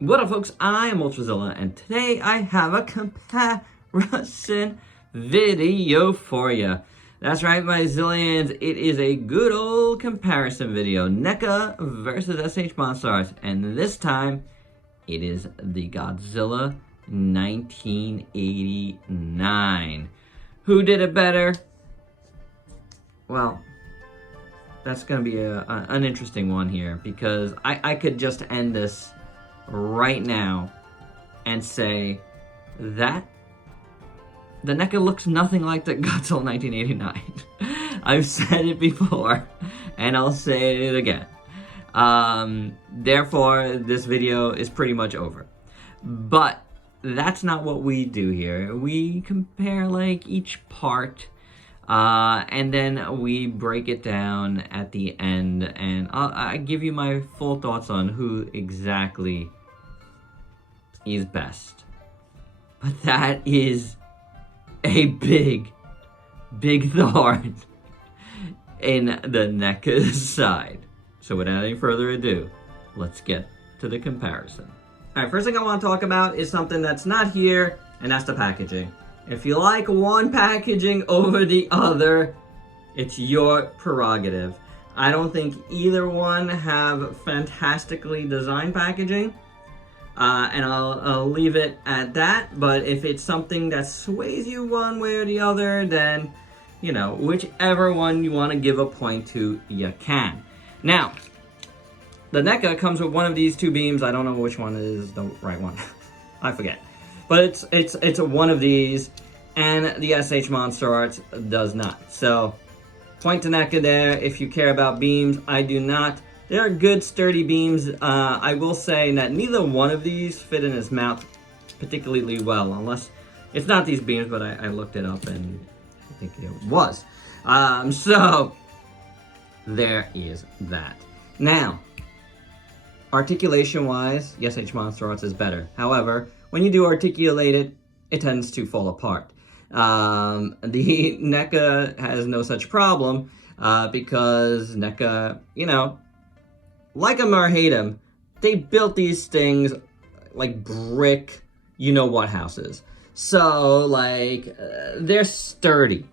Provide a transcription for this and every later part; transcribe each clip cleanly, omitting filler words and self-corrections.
What up, folks? I am Ultrazilla, and today I have a comparison video for you. That's right, my Zillions. It is a good old comparison video. Neca versus SH Monstars, and this time it is the Godzilla 1989. Who did it better? Well, that's going to be an interesting one here, because I could just end this right now and say that the Neca looks nothing like the Godzilla 1989. I've said it before, and I'll say it again. Therefore, this video is pretty much over. But that's not what we do here. We compare like each part, and then we break it down at the end, and I give you my full thoughts on who exactly is best. But that is a big thorn in the Neca's side. So without any further ado, let's get to the comparison. Alright, first thing I want to talk about is something that's not here, and that's the packaging. If you like one packaging over the other, it's your prerogative. I don't think either one have fantastically designed packaging, and I'll leave it at that. But if it's something that sways you one way or the other, then, you know, whichever one you want to give a point to, you can. Now, the Neca comes with one of these two beams. I don't know which one is the right one. I forget. But it's one of these, and the SH Monster Arts does not. So, point to Neca there if you care about beams. I do not. They're good, sturdy beams. I will say that neither one of these fit in his mouth particularly well, unless it's not these beams, but I looked it up and I think it was. So, there is that. Now, articulation-wise, yes, SH Monster Arts is better. However, when you do articulate it, it tends to fall apart. The Neca has no such problem, because Neca, you know, like him or hate him, they built these things like brick, you-know-what houses. So, like, they're sturdy.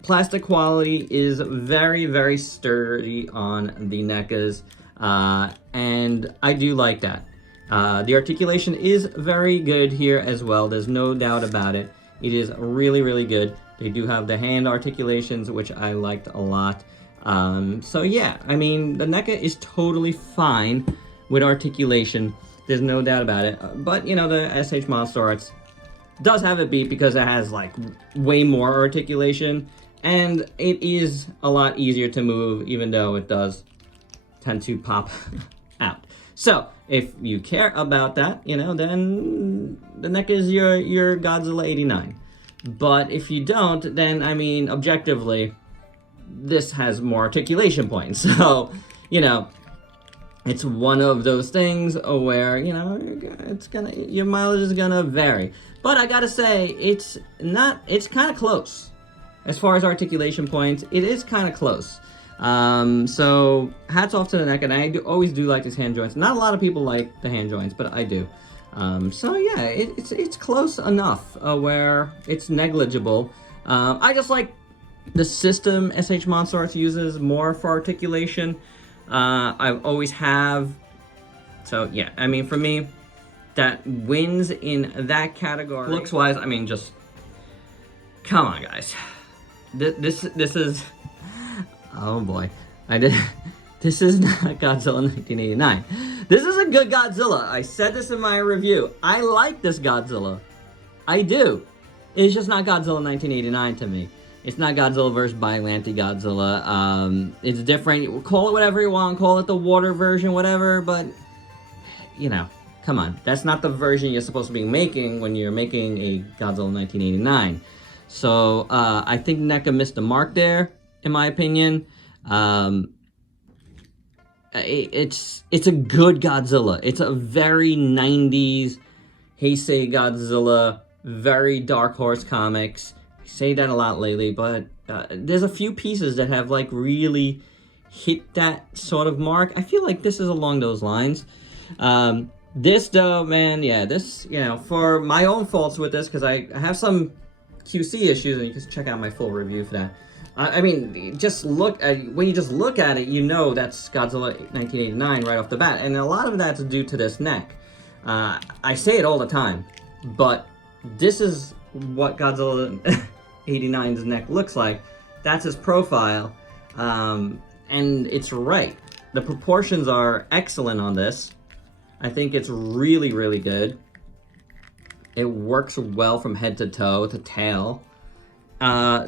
Plastic quality is very sturdy on the Necas, and I do like that. The articulation is very good here as well. There's no doubt about it. It is really good. They do have the hand articulations, which I liked a lot. So yeah, I mean, the Neca is totally fine with articulation. There's no doubt about it. But, you know, the SH Monster Arts does have it beat because it has, like, way more articulation. And it is a lot easier to move, even though it does tend to pop out. So, if you care about that, you know, then the Neca is your Godzilla 89. But if you don't, then, I mean, objectively, this has more articulation points. So, you know, it's one of those things where, you know, your mileage is gonna vary. But I gotta say, it's kind of close. As far as articulation points, it is kind of close. So hats off to the Neca, and I always do like his hand joints. Not a lot of people like the hand joints, but I do. So yeah, it's close enough where it's negligible. I just like the system SH Monster Arts uses more for articulation. I always have. So yeah, I mean, for me, that wins in that category. Looks wise, I mean, just come on, guys. This is, oh boy, this is not Godzilla 1989. This is a good Godzilla. I said this in my review. I like this Godzilla. I do. It's just not Godzilla 1989 to me. It's not Godzilla vs. Biollante Godzilla. It's different. Call it whatever you want. Call it the water version, whatever. But, you know, come on. That's not the version you're supposed to be making when you're making a Godzilla 1989. So, I think Neca missed the mark there, in my opinion. It's a good Godzilla. It's a very 90s Heisei Godzilla, very Dark Horse Comics. I say that a lot lately, but there's a few pieces that have like really hit that sort of mark. I feel like this is along those lines. This though, man, yeah, this, for my own faults with this, because I have some QC issues, and you can check out my full review for that. I mean, just look at, when you just look at it, you know that's Godzilla 1989 right off the bat, and a lot of that's due to this neck. I say it all the time, but this is what Godzilla 89's neck looks like. That's his profile, and it's right. The proportions are excellent on this. I think it's really, really good. It works well from head to toe to tail.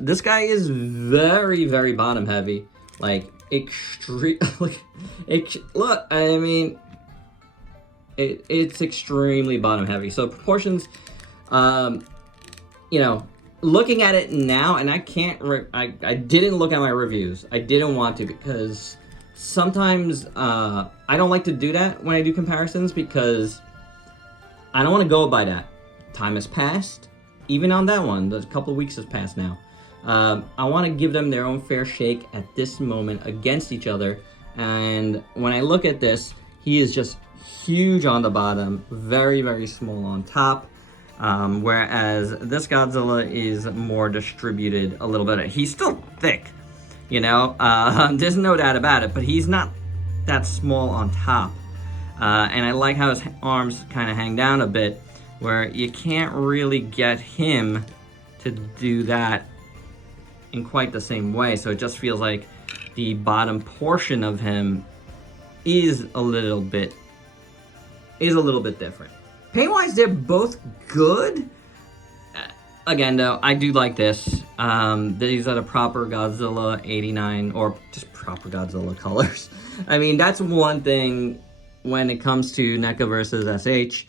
This guy is very, very bottom heavy. Like, extreme. Look, I mean, it's extremely bottom heavy. So proportions, looking at it now, and I can't, I didn't look at my reviews. I didn't want to, because sometimes I don't like to do that when I do comparisons, because I don't want to go by that. Time has passed. Even on that one, a couple of weeks has passed now. I want to give them their own fair shake at this moment against each other. And when I look at this, he is just huge on the bottom, very, very small on top. Whereas this Godzilla is more distributed a little bit. He's still thick, there's no doubt about it, but he's not that small on top. And I like how his arms kind of hang down a bit, where you can't really get him to do that in quite the same way. So it just feels like the bottom portion of him is a little bit different. Paint-wise, they're both good. Again, though, I do like this. These are the proper Godzilla 89, or just proper Godzilla colors. I mean, that's one thing when it comes to Neca versus SH.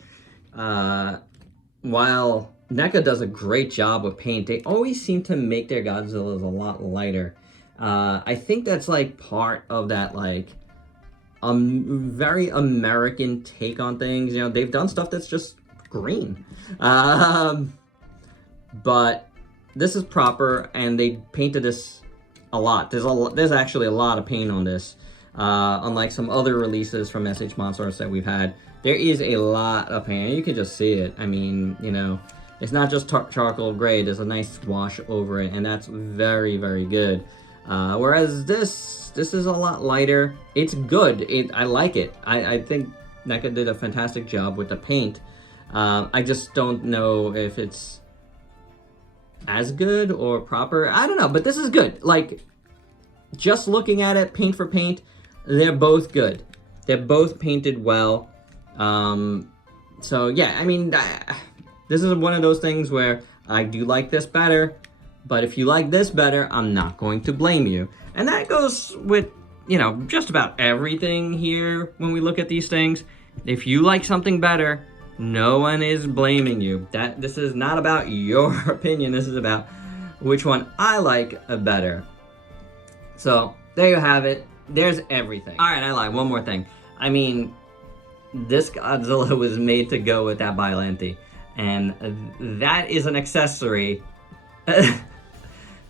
While Neca does a great job with paint, they always seem to make their Godzillas a lot lighter. I think that's like part of that, like, very American take on things. They've done stuff that's just green. But this is proper, and they painted this a lot. There's actually a lot of paint on this. Unlike some other releases from SH Monsters that we've had, there is a lot of paint. You can just see it. I mean, it's not just charcoal gray. There's a nice wash over it, and that's very, very good. Whereas this is a lot lighter. It's good. I like it. I think Neca did a fantastic job with the paint. I just don't know if it's as good or proper. I don't know, but this is good. Like, just looking at it, paint for paint, they're both good. They're both painted well. So yeah, I mean, this is one of those things where I do like this better, but if you like this better, I'm not going to blame you. And that goes with, just about everything here when we look at these things. If you like something better, no one is blaming you. This is not about your opinion. This is about which one I like better. So there you have it. There's everything. All right, I lied. One more thing. I mean, this Godzilla was made to go with that Biollante, and that is an accessory that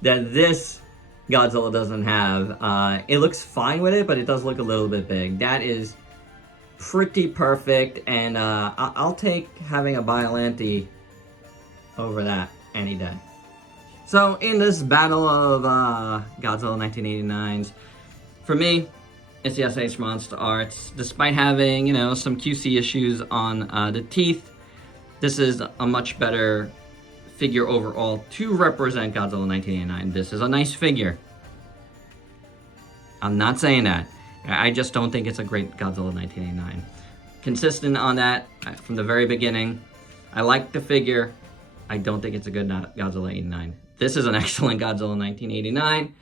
this Godzilla doesn't have. It looks fine with it, but it does look a little bit big. That is pretty perfect, and I'll take having a Biollante over that any day. So in this battle of Godzilla 1989s, for me, it's the SH Monster Arts. Despite having, some QC issues on the teeth, this is a much better figure overall to represent Godzilla 1989. This is a nice figure. I'm not saying that. I just don't think it's a great Godzilla 1989. Consistent on that from the very beginning. I like the figure. I don't think it's a good Godzilla 89. This is an excellent Godzilla 1989.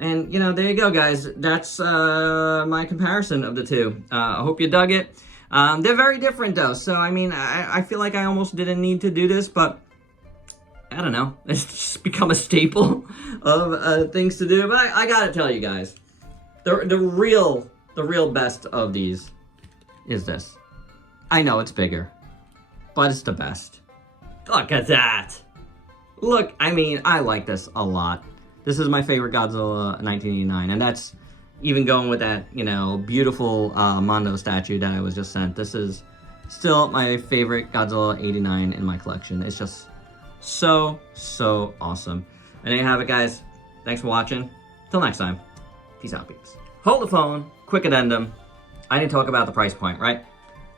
And, there you go, guys. That's my comparison of the two. I hope you dug it. They're very different, though. So, I mean, I feel like I almost didn't need to do this, but I don't know. It's just become a staple of things to do. But I gotta tell you guys, the real best of these is this. I know it's bigger, but it's the best. Look at that. Look, I mean, I like this a lot. This is my favorite Godzilla 1989, and that's even going with that, beautiful Mondo statue that I was just sent. This is still my favorite Godzilla 89 in my collection. It's just so awesome. And there you have it, guys. Thanks for watching. Till next time. Peace out, peeps. Hold the phone. Quick addendum. I didn't talk about the price point, right?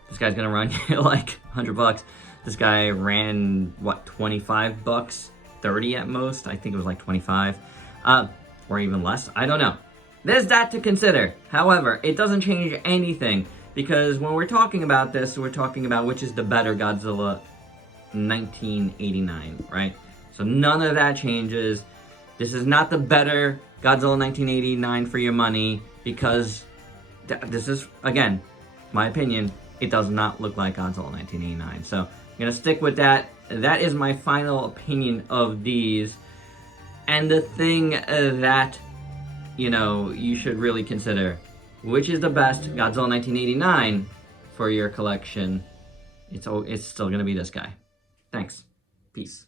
This guy's gonna run you like 100 bucks. This guy ran, what, 25 bucks? 30 at most? I think it was like 25. Or even less. I don't know. There's that to consider. However, it doesn't change anything, because when we're talking about this, we're talking about which is the better Godzilla 1989, right? So none of that changes. This is not the better Godzilla 1989 for your money, because this is, again, my opinion, it does not look like Godzilla 1989. So I'm gonna stick with that. That is my final opinion of these. And the thing that, you know, you should really consider, which is the best Godzilla 1989 for your collection, it's still gonna be this guy. Thanks. Peace.